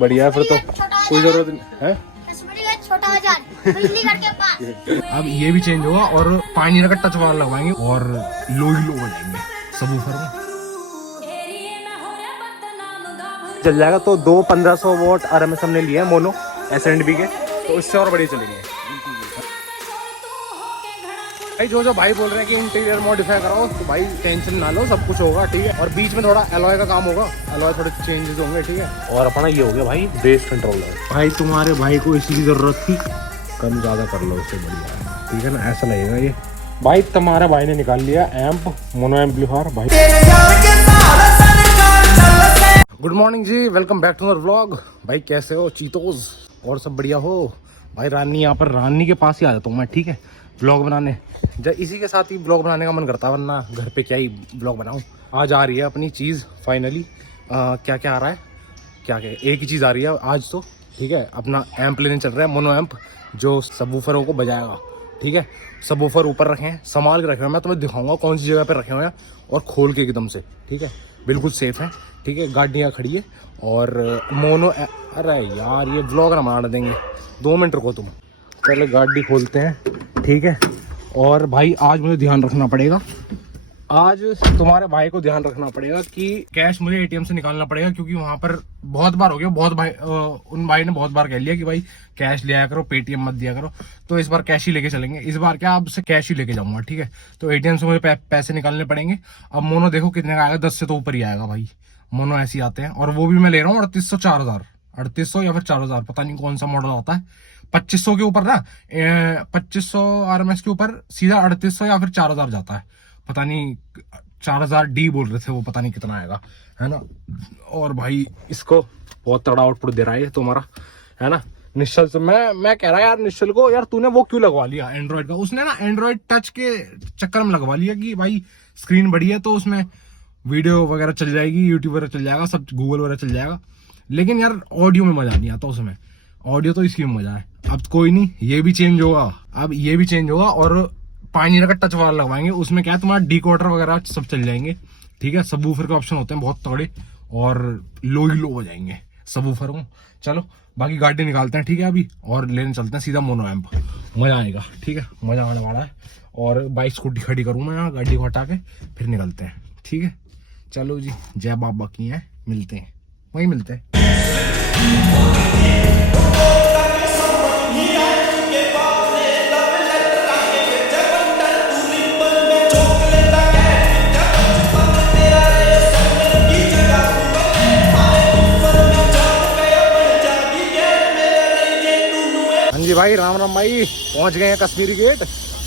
बढ़िया है फिर तो कोई जरूरत नहीं है। अब ये भी चेंज होगा और पानी का टच वाला लगवाएंगे और लो ही लो हो जाएंगे सबवूफर में। चल जाएगा तो 2 1500 वॉट RMS हमने लिया है मोनो S&B के, तो इससे और बढ़िया चलेंगे भाई। जो भाई बोल रहे हैं कि इंटीरियर मॉडिफाई कराओ तो भाई टेंशन ना लो, सब कुछ होगा ठीक है। और बीच में थोड़ा एलॉय का काम होगा, एलॉय थोड़े चेंजेस होंगे ठीक है। और अपना ये हो गया भाई बेस कंट्रोलर। भाई तुम्हारे भाई को इसी की जरूरत थी, कम ज्यादा कर लो उससे बढ़िया ठीक है ना, ऐसा लगेगा ये। भाई तुम्हारा भाई ने निकाल लिया एम्प मोनो एम्पलीफायर भाई। गुड मॉर्निंग जी, welcome back to our vlog. भाई कैसे हो चीतोज, और सब बढ़िया हो भाई। रानी यहाँ पर, रानी के पास ही आ जाता हूँ मैं ठीक है व्लॉग बनाने। जब इसी के साथ ही व्लॉग बनाने का मन करता है, वरना घर पे क्या ही व्लॉग बनाऊँ। आज आ रही है अपनी चीज़ फाइनली। क्या क्या आ रहा है, क्या क्या एक ही चीज़ आ रही है आज तो ठीक है। अपना एम्प लेने चल रहा है, मोनो एम्प जो सबवूफरों को बजाएगा ठीक है। सबवूफर ऊपर रखे हैं, संभाल के रखे हुए हैं, मैं तुम्हें दिखाऊंगा कौन सी जगह पे रखे हुए हैं और खोल के एकदम से ठीक है, बिल्कुल सेफ है ठीक है। गाड़ियाँ खड़ी है और मोनो अरे यार ये व्लॉग ना मार देंगे, 2 मिनट रुको तुम। पहले गाड़ी खोलते हैं ठीक है। और भाई आज मुझे ध्यान रखना पड़ेगा, आज तुम्हारे भाई को ध्यान रखना पड़ेगा कि कैश मुझे ATM से निकालना पड़ेगा, क्योंकि वहां पर बहुत बार हो गया, बहुत भाई उन भाई ने बहुत बार कह लिया कि भाई कैश ले आया करो, पेटीएम मत दिया करो। तो इस बार कैश ही लेके चलेंगे, इस बार क्या आपसे कैश ही लेके जाऊंगा ठीक है। तो ATM से मुझे पैसे निकालने पड़ेंगे। अब मोनो देखो कितने का आएगा, 10 से तो ऊपर ही आएगा भाई। मोनो ऐसे ही आते हैं, और वो भी मैं ले रहा हूँ 3800 4000, 3800 या फिर 4000, पता नहीं कौन सा मॉडल आता है। 2500 के ऊपर ना 2500 RMS के ऊपर सीधा 3800 या फिर 4000 जाता है, पता नहीं 4000D बोल रहे थे वो, पता नहीं कितना आएगा है ना। और भाई इसको बहुत तगड़ा आउटपुट दे रहा है तुम्हारा है ना। निश्चल से मैं कह रहा यार निश्चल को, यार तूने वो क्यों लगवा लिया एंड्रॉइड का। उसने ना एंड्रॉइड टच के चक्कर में लगवा लिया कि भाई स्क्रीन बड़ी है तो उसमें वीडियो वगैरह चल जाएगी, यूट्यूब वगैरह चल जाएगा, सब गूगल वगैरह चल जाएगा। लेकिन यार ऑडियो में मजा नहीं आता उसमें, ऑडियो तो इसकी में मजा है। अब कोई नहीं, ये भी चेंज होगा, अब ये भी चेंज होगा और पानी का टच वाला लगवाएंगे। उसमें क्या है तुम्हारा डिकोडर वगैरह सब चल जाएंगे ठीक है। सबवूफर के ऑप्शन होते हैं बहुत तगड़े और लो ही लो हो जाएंगे सबवूफर को। चलो बाकी गाड़ी निकालते हैं ठीक है अभी, और लेने चलते हैं सीधा मोनो एम्प। मजा आएगा ठीक है, मजा आने वाला है। और बाइक स्कूटी खड़ी करूँ मैं यहाँ, गाड़ी को हटा के फिर निकलते हैं ठीक है। चलो जी, जय बाबा की है, मिलते हैं वहीं मिलते हैं। जी भाई राम राम भाई, पहुंच गए हैं कश्मीरी गेट।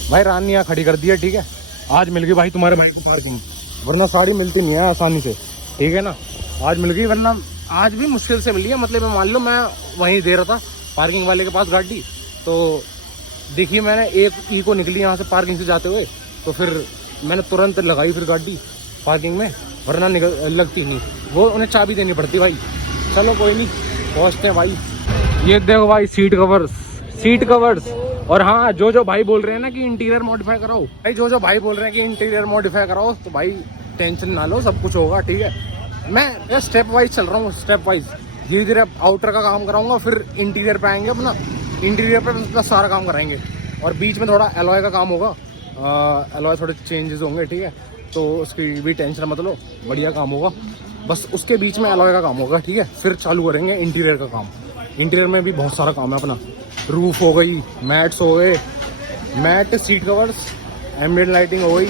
भाई रानी यहाँ खड़ी कर दी है ठीक है। आज मिल गई भाई तुम्हारे भाई को पार्किंग, वरना साड़ी मिलती नहीं है आसानी से ठीक है ना। आज मिल गई, वरना आज भी मुश्किल से मिली है। मतलब मान लो मैं वहीं दे रहा था पार्किंग वाले के पास गाड़ी, तो देखिए मैंने एक इको निकली यहाँ से पार्किंग से जाते हुए, तो फिर मैंने तुरंत लगाई फिर गाड़ी पार्किंग में, वरना लगती नहीं, वो उन्हें चाबी देनी पड़ती भाई। चलो कोई नहीं, पहुँचते हैं भाई। ये देखो भाई सीट कवर्स। और हाँ, जो भाई बोल रहे हैं ना कि इंटीरियर मॉडिफाई कराओ, भाई जो भाई बोल रहे हैं कि इंटीरियर मॉडिफाई कराओ तो भाई टेंशन ना लो, सब कुछ होगा ठीक है। मैं स्टेप वाइज चल रहा हूँ, स्टेप वाइज धीरे धीरे आउटर का काम कराऊंगा, फिर इंटीरियर पे आएंगे। अपना इंटीरियर पे सारा काम कराएंगे और बीच में थोड़ा एलॉय का काम होगा, एलॉय थोड़े चेंजेस होंगे ठीक है। तो उसकी भी टेंशन मत लो, बढ़िया काम होगा। बस उसके बीच में एलॉय का काम होगा ठीक है, फिर चालू करेंगे इंटीरियर का काम। इंटीरियर में भी बहुत सारा काम है अपना, रूफ हो गई, मैट्स हो गए, mat, seat covers, ambient lighting हो गई,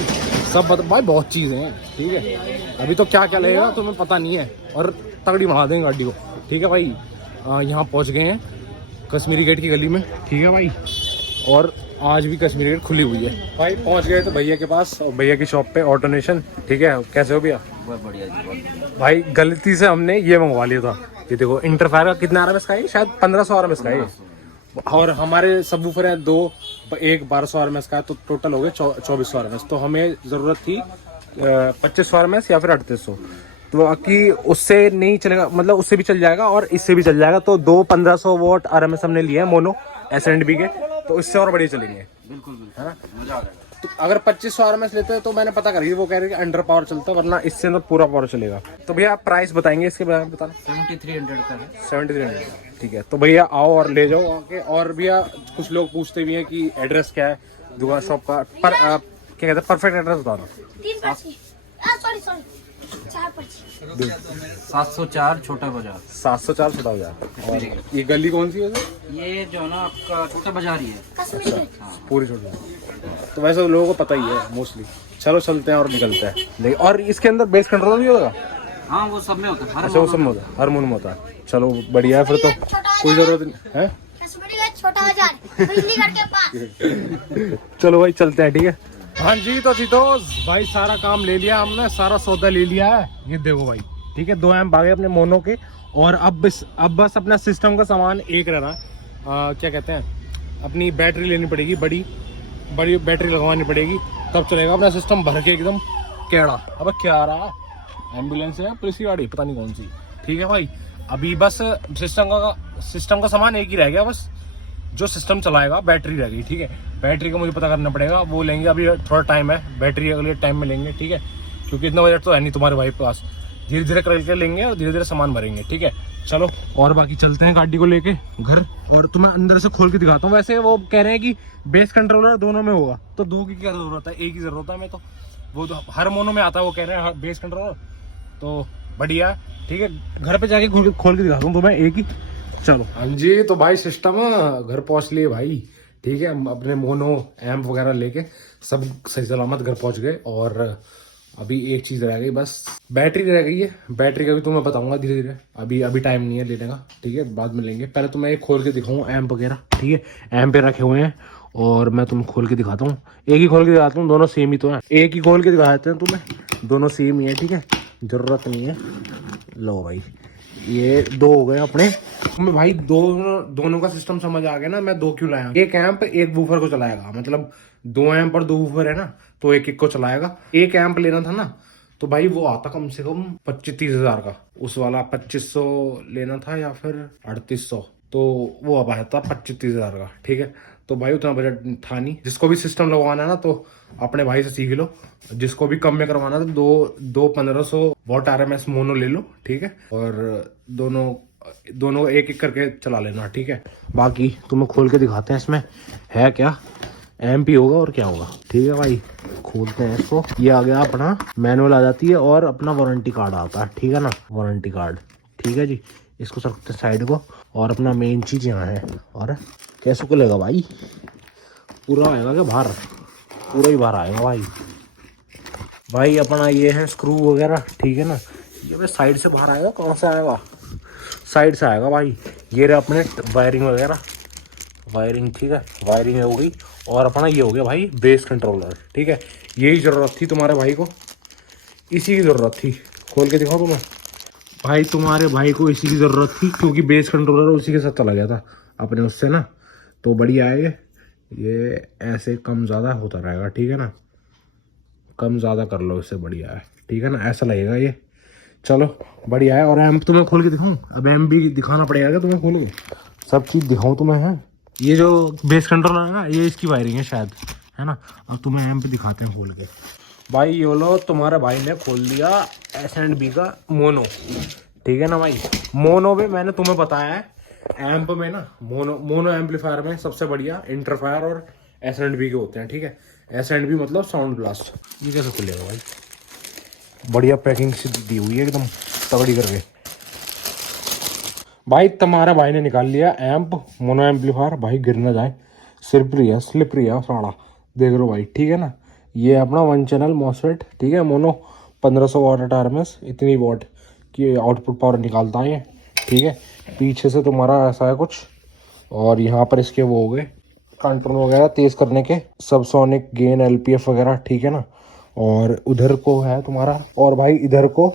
सब भाई बहुत चीज़ें हैं ठीक है। अभी तो क्या क्या लगेगा तुम्हें पता नहीं है, और तगड़ी बढ़ा देंगे गाड़ी को ठीक है भाई। यहाँ पहुँच गए हैं कश्मीरी गेट की गली में ठीक है भाई, और आज भी कश्मीरी गेट खुली हुई है भाई। पहुँच गए तो भैया के पास, और भैया की शॉप पे ऑटोनेशन ठीक है। कैसे हो भैया? बहुत बढ़िया जी। भाई गलती से हमने ये मंगवा लिया था, ये देखो इंटरफेयर का कितना RMS का है, शायद 1500 RMS का है। और हमारे सबवूफर हैं दो, एक 1200 RMS का है, तो टोटल हो गए 2400 RMS। तो हमें जरूरत थी 2500 RMS या फिर 3800, तो बाकी उससे नहीं चलेगा, मतलब उससे भी चल जाएगा और इससे भी चल जाएगा। तो 2 1500 वॉट RMS हमने लिए हैं मोनो S&B के, तो इससे और बढ़िया चलेंगे बिल्कुल है ना। मजा आ जाएगा। तो अगर 2500 RMS लेते हैं तो मैंने पता करी, वो कह रहे हैं कि अंडर पावर चलता है, वरना इससे अंदर पूरा पावर चलेगा। तो भैया आप प्राइस बताएंगे इसके बारे में, बताना। 7300 का है। 7300, ठीक है। तो भैया आओ और ले जाओ आके। और भैया कुछ लोग पूछते भी हैं कि एड्रेस क्या है दुकान शॉप का, पर क्या कहते हैं, परफेक्ट एड्रेस बता दो। 704 छोटा बाजार। 704 छोटा बाजार। और ये गली कौन सी है वैसे? ये जो है ना आपका छोटा बाजार ही है। अच्छा, पूरी छोटी। तो वैसे लोगों को पता ही है मोस्टली। चलो चलते हैं और निकलते हैं। लेकिन और इसके अंदर बेस कंट्रोल भी होगा? हाँ वो सब में होता है। अच्छा, वो सब में होता है, हर मोड में होता है। चलो बढ़िया है, फिर तो कोई जरूरत नहीं है। छोटा बाजार बिजली घर के पास। चलो भाई चलते हैं, ठीक है। हाँ जी, तो चीतोस भाई सारा काम ले लिया हमने, सारा सौदा ले लिया है। ये देखो भाई, ठीक है, 2 एम्प आ गए अपने मोनो के। और अब बस अपना सिस्टम का सामान एक रह रहा है। क्या कहते हैं, अपनी बैटरी लेनी पड़ेगी, बड़ी बैटरी लगवानी पड़ेगी, तब चलेगा अपना सिस्टम भर के एकदम कैड़ा। अब क्या आ रहा है, एम्बुलेंस है, पुलिस की गाड़ी, पता नहीं कौन सी। ठीक है भाई, अभी बस सिस्टम का सामान एक ही रह गया, बस जो सिस्टम चलाएगा बैटरी रह गई। ठीक है, बैटरी का मुझे पता करना पड़ेगा, वो लेंगे, अभी थोड़ा टाइम है, बैटरी अगले टाइम में लेंगे। ठीक है, क्योंकि इतना बजट तो है नहीं तुम्हारे भाई के पास, धीरे धीरे करके लेंगे और धीरे धीरे सामान भरेंगे। ठीक है, चलो और बाकी चलते हैं गाड़ी को लेके घर। और तुम्हें अंदर से खोल के दिखाता हूँ। वैसे वो कह रहे हैं कि बेस कंट्रोलर दोनों में होगा, तो 2 की क्या जरूरत है, एक ही जरूरत है। मैं तो वो तो हर मोनो में आता है, वो कह रहे हैं बेस कंट्रोलर, तो बढ़िया। ठीक है, घर पे जाके खोल के दिखाता हूँ तुम्हें एक ही। चलो। हाँ जी, तो भाई सिस्टम घर पहुंच लिए भाई। ठीक है, अपने मोनो एम्प वगैरह लेके सब सही सलामत घर पहुंच गए। और अभी एक चीज रह गई, बस बैटरी रह गई है। बैटरी का भी तुम्हें बताऊंगा धीरे धीरे, अभी टाइम नहीं है लेने का। ठीक है, बाद में लेंगे। पहले तो मैं एक खोल के दिखाऊँ एम्प वगैरह। ठीक है, एम्प पे रखे हुए हैं और मैं तुम्हें खोल के दिखाता हूँ। एक ही खोल के दिखाता हूँ, दोनों सेम ही तो है। एक ही खोल के दिखाते हैं तुम्हें, दोनों सेम ही है। ठीक है, जरूरत नहीं है। लो भाई, ये 2 हो गए अपने। मैं भाई दोनों का सिस्टम समझ आ गया ना, मैं 2 क्यों लाया। एक एम्प एक वूफर को चलाएगा, मतलब 2 एम्प और 2 वूफर है ना, तो एक को चलाएगा। एक एम्प लेना था ना, तो भाई वो आता कम से कम 25-30 हजार का। उस वाला 2500 लेना था या फिर 3800, तो वो अब आया था 25-30 हजार का। ठीक है, तो भाई उतना बजट था नहीं। जिसको भी सिस्टम लगवाना है ना, तो अपने भाई से सीख लो। जिसको भी कम में करवाना है तो 1500 वॉट RMS मोनो ले लो। ठीक है, और दोनों एक एक करके चला लेना। ठीक है, बाकी तुम्हें खोल के दिखाते हैं इसमें है क्या। MP होगा और क्या होगा। ठीक है भाई, खोलते हैं इसको। ये आ गया अपना मैनुअल आ जाती है और अपना वारंटी कार्ड आता है। ठीक है ना, वारंटी कार्ड। ठीक है जी, इसको रखते साइड को। और अपना मेन चीज यहाँ है। और कैसे को लेगा भाई, पूरा आएगा क्या बाहर, पूरा ही बाहर आएगा भाई अपना ये है स्क्रू वगैरह। ठीक है ना, ये भाई साइड से बाहर आएगा, कौन सा आएगा, साइड से आएगा भाई। ये रहे अपने वायरिंग वगैरह, वायरिंग। ठीक है, वायरिंग हो गई। और अपना ये हो गया भाई बेस कंट्रोलर। ठीक है, यही ज़रूरत थी तुम्हारे भाई को, इसी की ज़रूरत थी। खोल के दिखाओ तुम्हें भाई, तुम्हारे भाई को इसी की ज़रूरत थी, क्योंकि बेस कंट्रोलर उसी के साथ चला गया था अपने उससे ना। तो बढ़िया है ये ऐसे कम ज़्यादा होता रहेगा। ठीक है ना, कम ज़्यादा कर लो इससे, बढ़िया है। ठीक है ना, ऐसा लगेगा ये। चलो बढ़िया है। और एम्प तुम्हें खोल के दिखाऊं, अब एम्प भी दिखाना पड़ेगा क्या तुम्हें, खोल के सब चीज़ दिखाऊं तुम्हें। है ये जो बेस कंट्रोलर है ना, ये इसकी वायरिंग है शायद, है ना। अब तुम्हें एम्प दिखाते हैं खोल के। भाई ये लो, तुम्हारे भाई ने खोल दिया S&B का मोनो। ठीक है ना भाई, मोनो में मैंने तुम्हें बताया है एम्प में ना, मोनो एम्पलीफायर में सबसे बढ़िया इंटरफायर और S&B के होते हैं। ठीक है, S&B मतलब साउंड ब्लास्ट। ये कैसे खुलेगा भाई, बढ़िया पैकिंग से दी हुई है एकदम तगड़ी करके। भाई तुम्हारा भाई ने निकाल लिया एम्प मोनो एम्पलीफायर। भाई गिर ना जाए, स्लिपरी है साड़ा, देख लो भाई। ठीक है ना, ये अपना 1 चैनल मॉसफेट। ठीक है, मोनो 1500 वॉट RMS, इतनी वॉट की आउटपुट पावर निकालता है ये। ठीक है, पीछे से तुम्हारा ऐसा है कुछ, और यहाँ पर इसके वो हो गए कंट्रोल वगैरह तेज करने के, सबसोनिक गेन LPF वगैरह। ठीक है ना, और उधर को है तुम्हारा, और भाई इधर को,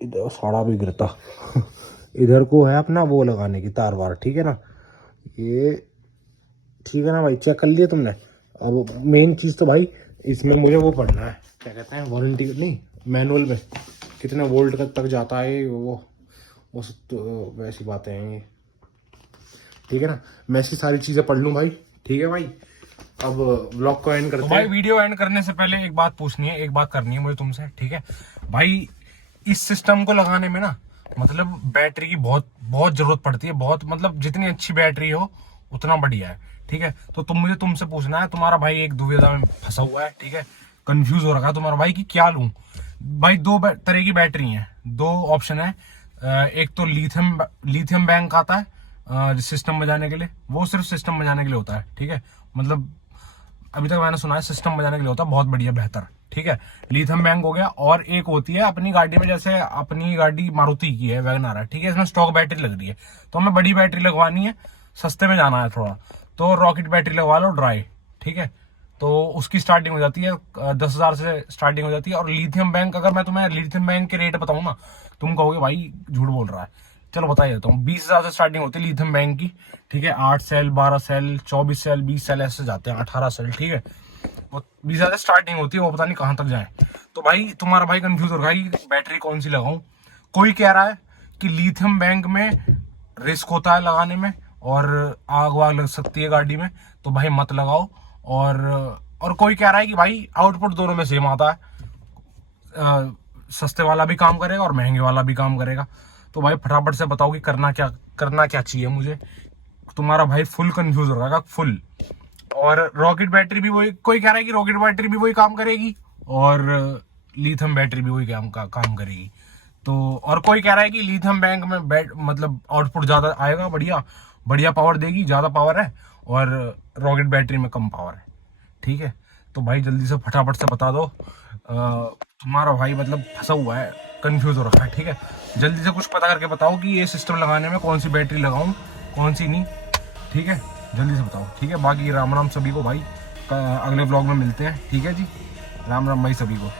इधर साड़ा भी गिरता इधर को है अपना वो लगाने की तार वार। ठीक है ना, ये ठीक है ना भाई, चेक कर लिया तुमने। अब मेन चीज़ तो भाई इसमें मुझे वो पढ़ना है, क्या कहते हैं, वारंटी नहीं, मैनुअल में कितने वोल्ट तक जाता है वो सब तो वैसी बातें हैं ये। ठीक है ना, मैं इसकी सारी चीज़ें पढ़ लूँ भाई। ठीक है भाई, अब व्लॉग को एंड करते हैं। भाई वीडियो एंड करने से पहले एक बात पूछनी है, एक बात करनी है मुझे तुमसे, ठीक है भाई। इस सिस्टम को लगाने में ना मतलब बैटरी की बहुत बहुत जरूरत पड़ती है, बहुत मतलब जितनी अच्छी बैटरी हो उतना बढ़िया है, ठीक है। तो तुमसे पूछना है, तुम्हारा भाई एक दुविधा में फंसा हुआ है, ठीक है, कंफ्यूज हो रखा है तुम्हारा भाई कि क्या लूं। भाई दो तरह की बैटरी है, दो ऑप्शन है। एक तो लिथियम बैंक आता है सिस्टम बजाने के लिए, वो सिर्फ सिस्टम बजाने के लिए होता है, ठीक है। मतलब अभी तक मैंने सुना है सिस्टम बजाने के लिए होता है, बहुत बढ़िया बेहतर, ठीक है। लिथियम बैंक हो गया। और एक होती है अपनी गाड़ी में, जैसे अपनी गाड़ी मारुति की है, वैगनआर है, ठीक है, इसमें स्टॉक बैटरी लग रही है, तो हमें बड़ी बैटरी लगवानी है, सस्ते में जाना है थोड़ा, तो रॉकेट बैटरी लगवा लो ड्राई, ठीक है। तो उसकी स्टार्टिंग हो जाती है 10,000 से स्टार्टिंग हो जाती है। और लिथियम बैंक, अगर मैं तुम्हें लिथियम बैंक के रेट बताऊं ना, तुम कहोगे भाई झूठ बोल रहा है, चलो बता ही देता हूँ। 20,000 से स्टार्टिंग होती है लिथियम बैंक की, ठीक है। 8 सेल, 12 सेल, 24 सेल, 20 सेल ऐसे जाते हैं, 18 सेल, ठीक है। वो 20,000 से स्टार्टिंग होती है, वो पता नहीं कहाँ तक जाए। तो भाई तुम्हारा भाई कंफ्यूज हो रहा है कि बैटरी कौन सी लगाऊं। कोई कह रहा है कि लिथियम बैंक में रिस्क होता है लगाने में और आग वाग लग सकती है गाड़ी में, तो भाई मत लगाओ। और कोई कह रहा है कि भाई आउटपुट दोनों में सेम आता है, सस्ते वाला भी काम करेगा और महंगे वाला भी काम करेगा। तो भाई फटाफट से बताओ कि करना क्या चाहिए मुझे। तुम्हारा भाई फुल कंफ्यूज हो रहा है, फुल। और रॉकेट बैटरी भी वही, कोई कह रहा है कि रॉकेट बैटरी भी वही काम करेगी और लिथियम बैटरी भी वही काम करेगी। तो और कोई कह रहा है कि लिथियम बैंक में मतलब आउटपुट ज्यादा आएगा, बढ़िया पावर देगी, ज्यादा पावर है, और रॉकेट बैटरी में कम पावर है, ठीक है। तो भाई जल्दी से फटाफट से बता दो। तुम्हारा भाई मतलब फंसा हुआ है, कंफ्यूज हो रखा है, ठीक है। जल्दी से कुछ पता करके बताओ कि ये सिस्टम लगाने में कौन सी बैटरी लगाऊं, कौन सी नहीं, ठीक है। जल्दी से बताओ, ठीक है। बाकी राम राम सभी को भाई, अगले व्लॉग में मिलते हैं, ठीक है जी। राम राम भाई सभी को।